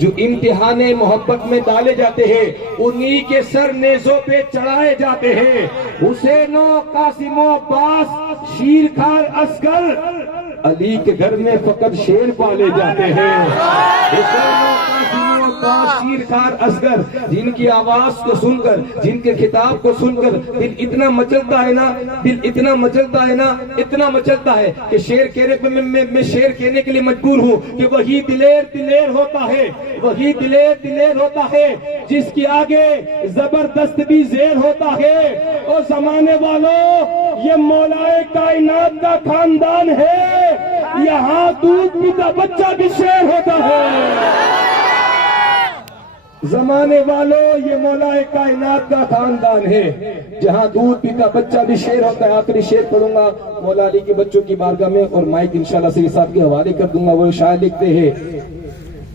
جو امتحان محبت میں ڈالے جاتے ہیں انہی کے سر نیزوں پہ چڑھائے جاتے ہیں. حسین و قاسم و عباس شیر کھار اصغر، علی کے گھر میں فقط شیر پالے جاتے ہیں. حسین و قاسم و عباس شیر کھار اصغر، جن کی آواز کو سن کر، جن کے خطاب کو سن کر دل اتنا مچلتا ہے نا، دل اتنا مچلتا ہے نا، اتنا مچلتا ہے کہ شیر کہنے پہ میں شیر کہنے کے لیے مجبور ہوں کہ وہی دلیر دلیر ہوتا ہے، وہی دلیر دلیر ہوتا ہے جس کی آگے زبردست بھی زیر ہوتا ہے. اور زمانے والوں، یہ مولا کائنات کا خاندان ہے، یہاں دودھ پیتا بچہ بھی شیر ہوتا ہے. زمانے والوں، یہ مولا کائنات کا خاندان ہے، جہاں دودھ پیتا بچہ بھی شیر ہوتا ہے. آخری شیر پڑھوں گا مولا علی کے بچوں کی بارگاہ میں، اور مائک انشاءاللہ سید صاحب کے حوالے کر دوں گا. وہ شاعر لکھتے ہیں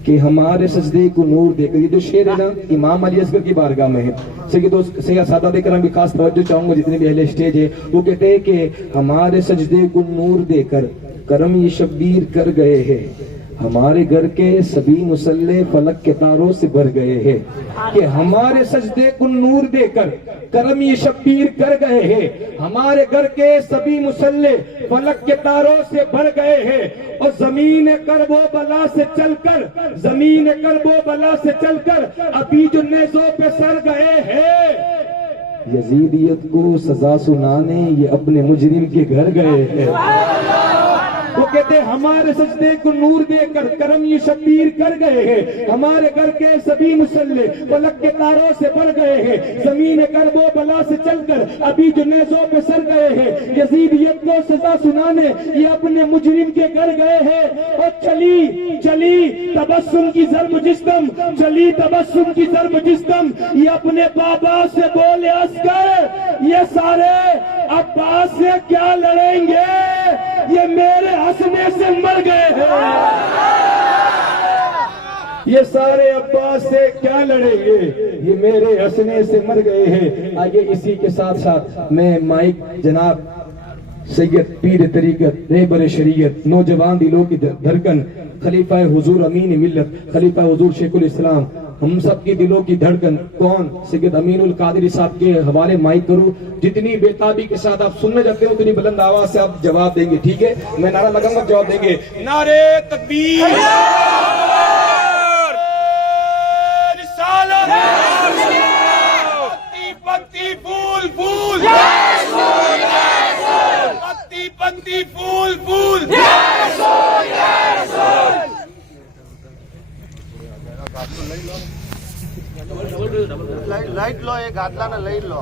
کہ ہمارے سجدے کو نور دے کر، یہ جو شعر ہے نا امام علی اصغر کی بارگاہ میں ہے. سید سادات کرام بھی خاص توجہ چاہوں گا جتنے بھی اہل اسٹیج ہے. وہ کہتے ہیں کہ ہمارے سجدے کو نور دے کر کرم یہ شبیر کر گئے ہیں، ہمارے گھر کے سبھی مسلح فلک کے تاروں سے بھر گئے ہیں. کہ ہمارے سجدے کو نور دے کر کرم یہ شبیر کر گئے ہیں، ہمارے گھر کے سبھی مسلح فلک کے تاروں سے بھر گئے ہیں. اور زمین کرب و بلا سے چل کر، زمین کرب و بلا سے چل کر ابھی جو نیزوں پہ سر گئے ہیں. یزیدیت کو سزا سنانے یہ اپنے مجرم کے گھر گئے ہیں. وہ کہتے ہیں ہمارے سجدے کو نور دے کر کرم یہ شبیر کر گئے ہیں، ہمارے گھر کے سبھی مسلح فلک کے تاروں سے بڑھ گئے ہیں. زمین کرب و بلا سے چل کر ابھی جو نیزوں پہ سر گئے ہیں، یزیدیت کو سزا سنانے یہ اپنے مجرم کے گھر گئے ہیں. اور چلی چلی تبسم کی ضرب جسم، چلی تبسم کی ضرب جسم، یہ اپنے بابا سے بولے اصغر یہ سارے عباس سے کیا لڑیں گے، یہ میرے ہنسنے سے مر گئے ہیں. یہ سارے عباس سے کیا لڑیں گے، یہ میرے ہنسنے سے مر گئے ہیں. آئیے اسی کے ساتھ ساتھ میں مائک جناب سید پیر طریقت رہبر شریعت نوجوان دلوں کی دھڑکن خلیفہ حضور امین ملت خلیفہ حضور شیخ الاسلام ہم سب کی دلوں کی دھڑکن کون سید امین القادری صاحب کے حوالے مائک کروں. جتنی بےتابی کے ساتھ آپ سننا چاہتے ہو اتنی بلند آواز سے آپ جواب دیں گے، ٹھیک ہے؟ میں نعرہ لگاؤں گا جواب دیں گے. نعرے تکبیر، رسالت، پتی پتی پھول پھول، پتی پتی پھول پھول. લાઈટ લો, એક આટલાને લઈ લો.